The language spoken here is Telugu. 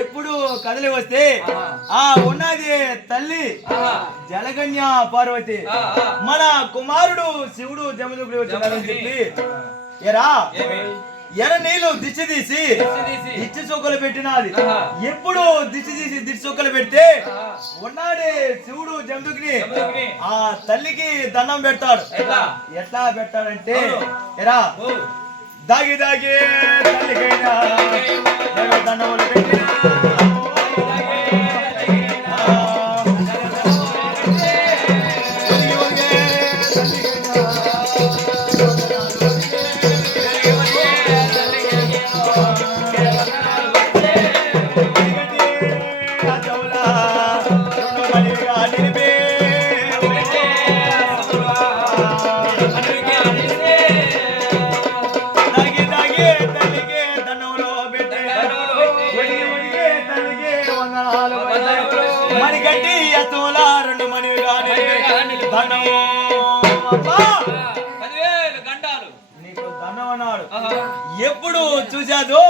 ఎప్పుడు కదలి వస్తే ఆ ఉన్నది తల్లి జలగన్య పార్వతి మన కుమారుడు శివుడు జమదుకుడు వచ్చారని చెప్పి ఎరా ఎర్ర నీళ్ళు దిష్టి తీసి దిష్టి చొక్కలు పెట్టినది. ఎప్పుడు దిష్టి తీసి దిష్టి చొక్కలు పెడితే ఉన్నాడే శివుడు జమదుకుని ఆ తల్లికి దండం పెడతాడు. ఎట్లా పెడతాడంటే ఎరా దాగి దాగి తల్లికైనా దండములు పెట్టినా మణిగడ్డి అతుల 2 మణివి గాని నీకు దండం అన్నాడు. ఎప్పుడు చూసాదో